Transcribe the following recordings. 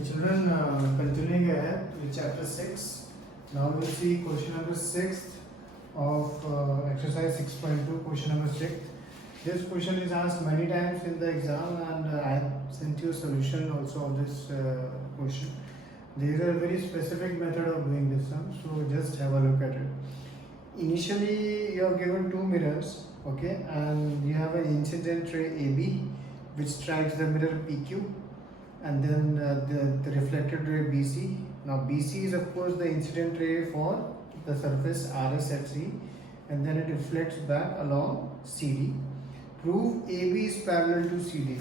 Okay, children, continuing ahead with chapter 6. Now we'll see question number 6 of exercise 6.2, question number 6. This question is asked many times in the exam, and I have sent you a solution also of this question. There is a very specific method of doing this sum, so just have a look at it. Initially, you are given two mirrors, okay, and you have an incident ray AB which strikes the mirror PQ, and then the reflected ray BC. Now BC is of course the incident ray for the surface RS at C, and then it reflects back along CD. Prove AB is parallel to CD.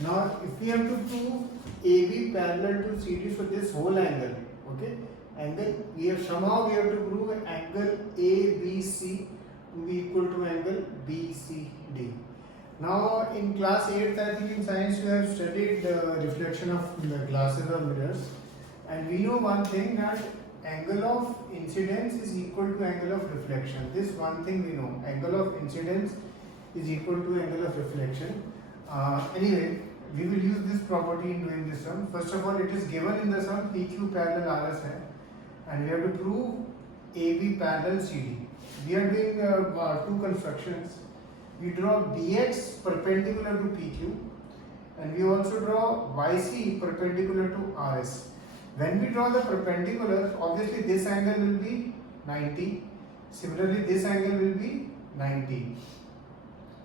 Now if we have to prove AB parallel to CD, so this whole angle, okay, angle we have to prove angle ABC to be equal to angle BCD. Now in class 8th, I think in science we have studied the reflection of the glasses or mirrors, and we know one thing, that angle of incidence is equal to angle of reflection. This one thing we know, angle of incidence is equal to angle of reflection. Anyway, we will use this property in doing this sum. First of all, it is given in the sum PQ parallel RS hai, and we have to prove AB parallel CD. We are doing two constructions. We draw BX perpendicular to PQ, and we also draw YC perpendicular to RS. When we draw the perpendiculars, obviously this angle will be 90. Similarly, this angle will be 90.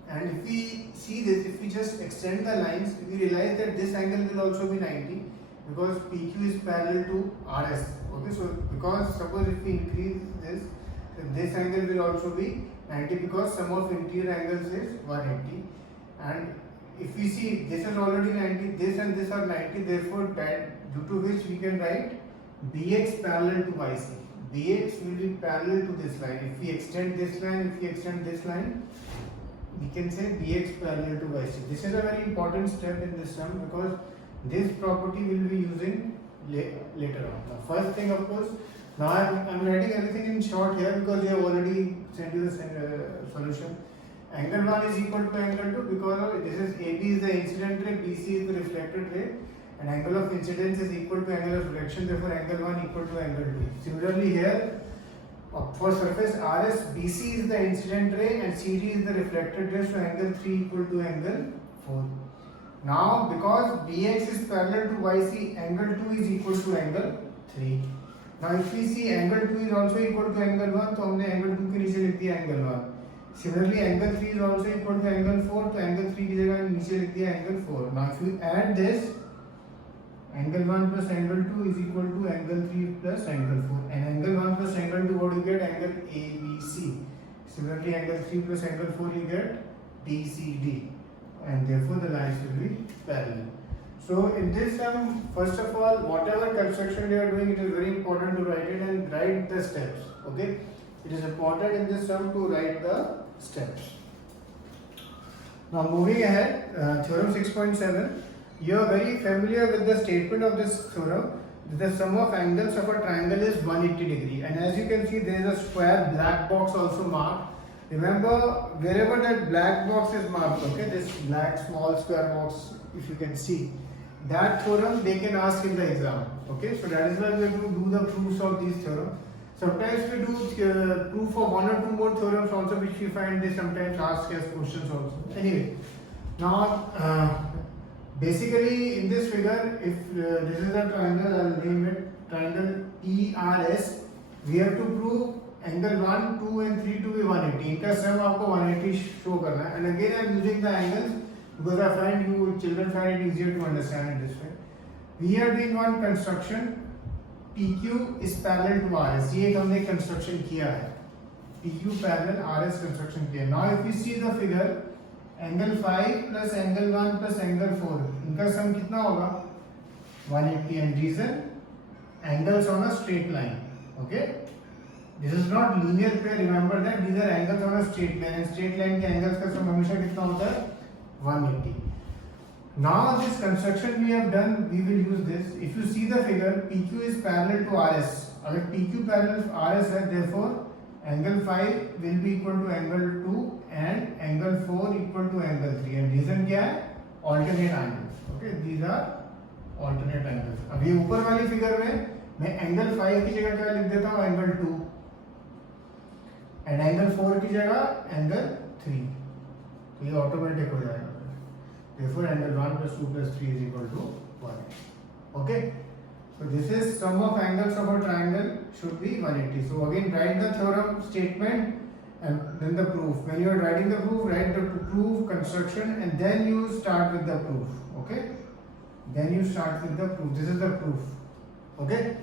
And if we see this, if we just extend the lines, we realize that this angle will also be 90 because PQ is parallel to RS. Okay, so because suppose if we increase this, then this angle will also be 90 because sum of interior angles is 180. And if we see this is already 90, this and this are 90, therefore that due to which we can write BX parallel to YC. BX will be parallel to this line. If we extend this line, we can say BX parallel to YC. This is a very important step in this sum because this property will be using later on. Now, first thing, of course, now I'm writing everything in short here because we have already sent you the solution. Angle 1 is equal to angle 2 because this is AB is the incident ray, BC is the reflected ray, and angle of incidence is equal to angle of reflection, therefore angle 1 equal to angle 2. Similarly here, for surface RS, BC is the incident ray and CD is the reflected ray, so angle 3 equal to angle 4. Now because BX is parallel to YC, angle 2 is equal to angle 3. Now if we see angle 2 is also equal to angle 1, तो हमने angle 2 के नीचे लिख दिया angle 1. Similarly angle 3 is also equal to angle 4, तो angle 3 की जगह नीचे लिख दिया angle 4. Now if you add this, angle 1 plus angle 2 is equal to angle 3 plus angle 4. And angle 1 plus angle 2, what do you get? Angle ABC. Similarly angle 3 plus angle 4, you get BCD. And therefore the lines will be parallel. So in this sum, first of all, whatever construction you are doing, it is very important to write it and write the steps. Okay, it is important in this sum to write the steps. Now moving ahead, theorem 6.7. You are very familiar with the statement of this theorem. The sum of angles of a triangle is 180 degree, and as you can see, there is a square black box also marked. Remember, wherever that black box is marked, okay, this black small square box, if you can see, that theorem they can ask in the exam. Okay, so that is why we are going to do the proofs of these theorems. Sometimes we do proof of one or two more theorems also, which we find they sometimes ask as questions also. Anyway, now basically in this figure, if this is a triangle, I will name it triangle PRS. We have to prove angle 1, 2 and 3 to be 180. इनका sum आपको 180 show करना है. And again I am using the angles because I find you children find it easier to understand it this way. We are doing one construction. PQ is parallel to RS. ये एक हमने construction किया है. PQ parallel RS construction किया. Now if we see the figure, angle 5 plus angle 1 plus angle 4, इनका sum कितना होगा? 180. And reason, angles on a straight line. Okay. This is not linear pair. Remember that these are angles on a straight line. And straight line के angles का sum हमेशा कितना होता है? 180. Now this construction we have done, we will use this. If you see the figure, PQ is parallel to RS. अगर PQ parallel to RS है, therefore angle 5 will be equal to angle 2 and angle 4 equal to angle 3. And reason क्या है? Alternate angles. Okay, these are alternate angles. अब ये ऊपर वाली figure में मैं एंगल 5 की जगह क्या लिख देता हूँ, एंगल 2, एंड एंगल 4 की जगह एंगल 3, तो ये ऑटोमेटिक हो जाएगा। Therefore, angle 1 plus 2 plus 3 is equal to 180. Okay. So this is sum of angles of a triangle should be 180. So again, write the theorem statement and then the proof. When you are writing the proof, write the proof, construction, and then you start with the proof. Okay. Then you start with the proof. This is the proof. Okay.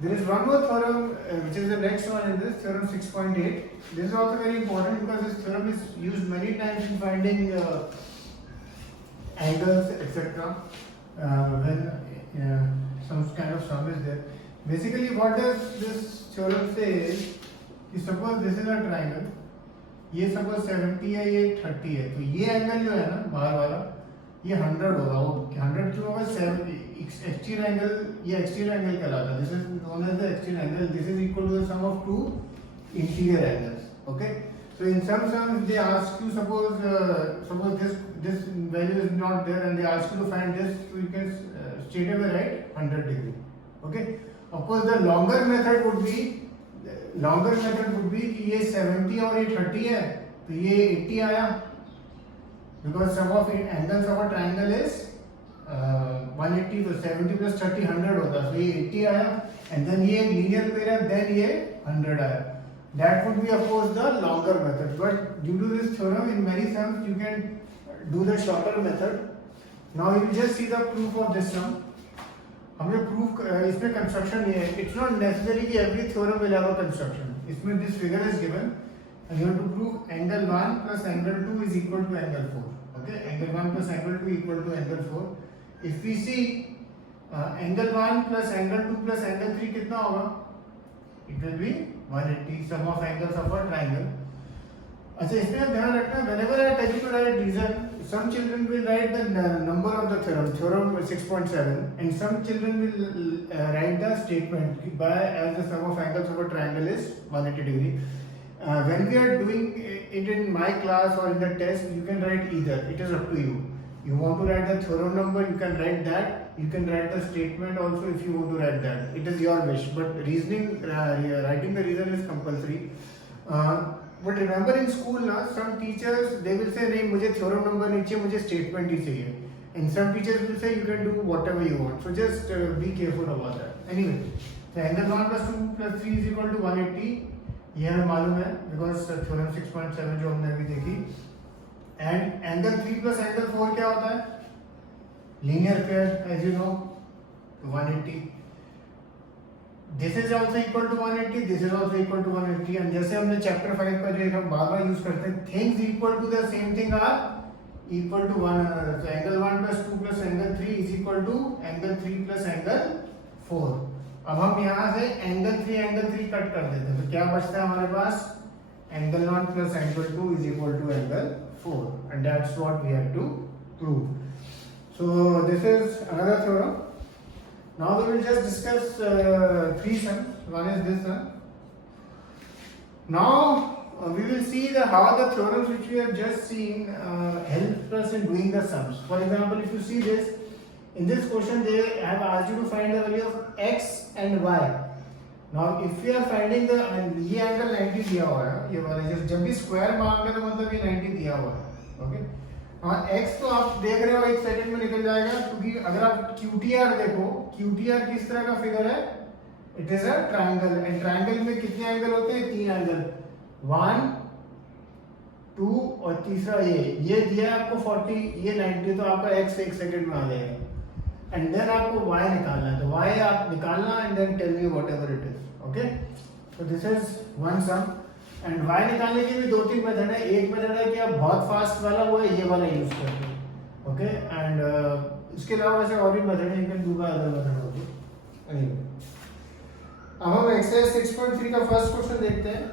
There is one more theorem which is the next one in this, theorem 6.8. This is also very important because this theorem is used many times in finding angles, etc. When some kind of sum is there. Basically, what does this theorem say is, suppose this is a triangle, ये suppose 70 है, ये 30 है, तो ये angle जो है ना बाहर वाला, ये 100 होगा। वो 100 क्यों होगा? एक्सटीरियर एंगल, ये एक्सटीरियर एंगल कहलाता है। This is known as the exterior angle. This is equal to the sum of two interior angles. Okay, so in some sums they ask you, suppose this value is not there and they ask you to find this, so you can straight away write 100 degree. Okay, of course the longer method would be कि ये 70 और ये 30 है, तो ये 80 आया, because sum of angles of a triangle is 180, तो 70 plus 30 100 होता है, so ये 80 आया, and then ये linear pair है, then ये 100 आया. That would be of course the longer method, but due to this theorem in many sums you can do the shorter method. Now you will just see the proof of this sum. हमें proof इसमें construction ये है. It's not necessary कि every theorem will have a construction. इसमें this figure is given and you have to prove angle 1 plus angle 2 is equal to angle 4. Okay, angle 1 plus angle 2 equal to angle 4. If we see angle 1 plus angle 2 plus angle 3 कितना होगा? It will be 180, sum of angles of a triangle. अच्छा, इसमें आप ध्यान रखना, whenever I tell you to write reason, some children will write the number of the theorem 6.7, and some children will write the statement by as the sum of angles of a triangle is 180 degree. When we are doing it in my class or in the test, you can write either. It is up to you. You want to write the theorem number, you can write that. You can write the statement also if you want to write that. It is your wish. But reasoning, writing the reason is compulsory. But remember in school ना, some teachers they will say नहीं मुझे theorem number नहीं चाहिए, मुझे statement ही चाहिए. And some teachers will say you can do whatever you want. So just be careful about that. Anyway, so angle 1 plus 2 plus 3 is equal to 180. ये हमें मालूम है because theorem 6.7 जो हमने अभी देखी. And angle 3 plus angle 4 क्या होता है? Linear pair, as you know, 180. This is also equal to 180. This is also equal to 180. And जैसे हमने chapter 5 का जो एक हम बार-बार use करते हैं, things equal to the same thing are equal to one another. So angle 1 plus 2 plus angle 3 is equal to angle 3 plus angle 4. अब हम यहाँ से angle 3 कट कर देते हैं, तो क्या बचता है हमारे पास? Angle 1 plus angle 2 is equal to angle 4, and that's what we have to prove. So this is another theorem. Now we will just discuss three sums. One is this one. Now we will see how the theorems which we have just seen help us in doing the sums. For example, if you see this, in this question they have asked you to find the value of x and y. Now if we are finding the ये angle 90 दिया हुआ है, ये वाला जब भी square मांगे तो मतलब ये 90 दिया हुआ है. Okay. हाँ, x तो आप देख रहे हो एक सेकंड में निकल जाएगा, क्योंकि अगर आप QTR देखो, QTR किस तरह का फिगर है? It is a triangle, and triangle में कितने एंगल होते हैं? 3 एंगल, 1, 2 और तीसरा ये दिया है आपको 40, ये 90, तो आपका x एक सेकंड में आ जाएगा. एंड देन आपको y निकालना है, तो y आप निकालना and then tell me whatever it is. Okay, so this is one sum. And y निकालने के भी 2-3 मेथड है. एक मेथड है कि आप बहुत फास्ट वाला वो है, ये वाला यूज करते हैं. ओके, एंड इसके अलावा ऐसे और भी मेथड है, you can do by other method also. Anyway, अब हम एक्सरसाइज 6.3 का फर्स्ट क्वेश्चन देखते हैं.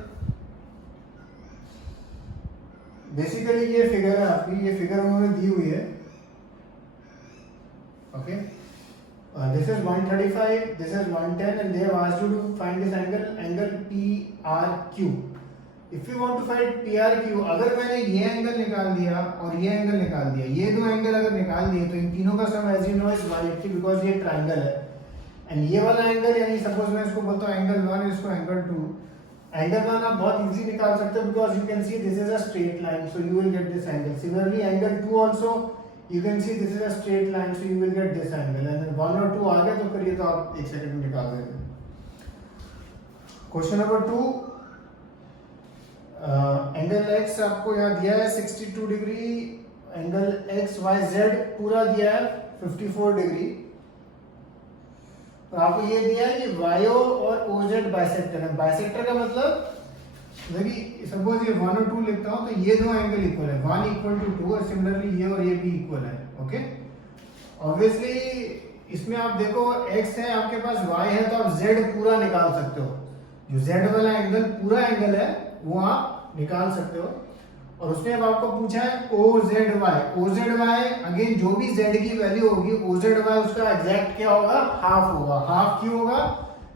बेसिकली ये फिगर है आपकी, ये फिगर उन्होंने दी हुई है. Okay, this is 135, this is 110, and they have asked you to find this angle PRQ. If you want to find PRQ, अगर मैंने ये एंगल निकाल दिया और ये एंगल निकाल दिया, ये दो एंगल अगर निकाल दिए, तो इन तीनों का sum as you know is 180, because ये ट्रायंगल है. एंड ये वाला एंगल यानी सपोज मैं इसको बोलता हूँ एंगल 1, इसको एंगल 2. एंगल 1 आप बहुत इजी निकाल सकते हो because you can see this is a straight line, so you will get this angle. Similarly angle 2 also you can see this is a straight line, so you will get this angle. And then 1 और 2 आ गया तो फिर ये तो आप एक second में निकाल देते हैं. क्वेश्चन नंबर 2, एंगल x आपको यहाँ दिया है 62 degree, angle x y z पूरा दिया है 54 डिग्री. तो आपको ये दिया है कि YO और OZ बाइसेक्टर है. बाइसेक्टर का मतलब देखिए सपोज ये 1 और 2 लिखता हूं तो ये दो एंगल इक्वल है, 1 इक्वल टू 2 और सिमिलरली ये और ये भी इक्वल है. ओके, ऑब्वियसली इसमें आप देखो x है आपके पास, y है तो आप z पूरा निकाल सकते हो. जो z वाला एंगल पूरा एंगल है वो आप निकाल सकते हो. और उसने अब आपको पूछा है OZY अगेन जो भी z की वैल्यू होगी OZY उसका एग्जैक्ट क्या होगा, हाफ होगा. हाफ क्यों होगा,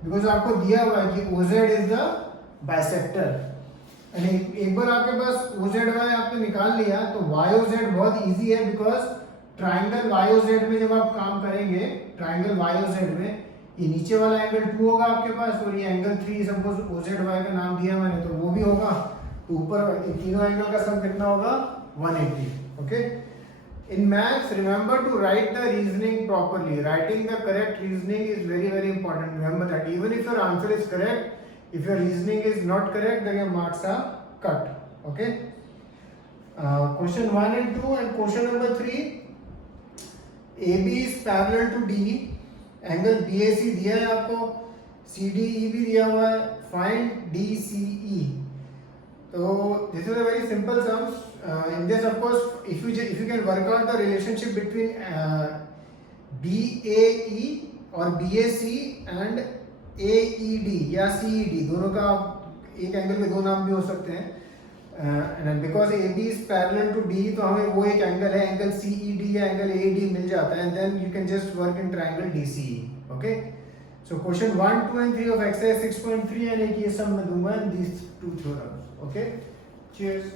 बिकॉज आपको दिया हुआ है कि OZ इज द बाइसेक्टर. एक बार आपके पास OZY आपने निकाल लिया तो YOZ बहुत इजी है बिकॉज ट्राइंगल YOZ में जब आप काम करेंगे, ट्राइंगल YOZ में ये नीचे वाला एंगल 2 होगा आपके पास और ये एंगल 3 सपोज OZY का नाम दिया मैंने तो वो भी होगा. तो ऊपर तीनों एंगल का सम कितना होगा, 180. Okay, in maths remember to write the reasoning properly. Writing the correct reasoning is very very important. Remember that even if your answer is correct, if your reasoning is not correct then your marks are cut. Okay, question 1 and 2 and question number 3, AB is parallel to DE, angle BAC दिया है आपको, CDE भी दिया हुआ है, find DCE. तो this is a very simple sums. In this of course if you can work out the relationship between BAE or BAC and AED या CED, दोनों का एक एंगल के दो नाम भी हो सकते हैं. And because AB is parallel to DE तो हमें वो एक एंगल है एंगल CED या एंगल AED मिल जाता है. And then you can just work in triangle DCE. Okay, so question 1, 2 and 3 of exercise 6.3 and एक ये सब मैं दूंगा in these two theorems. Okay, cheers.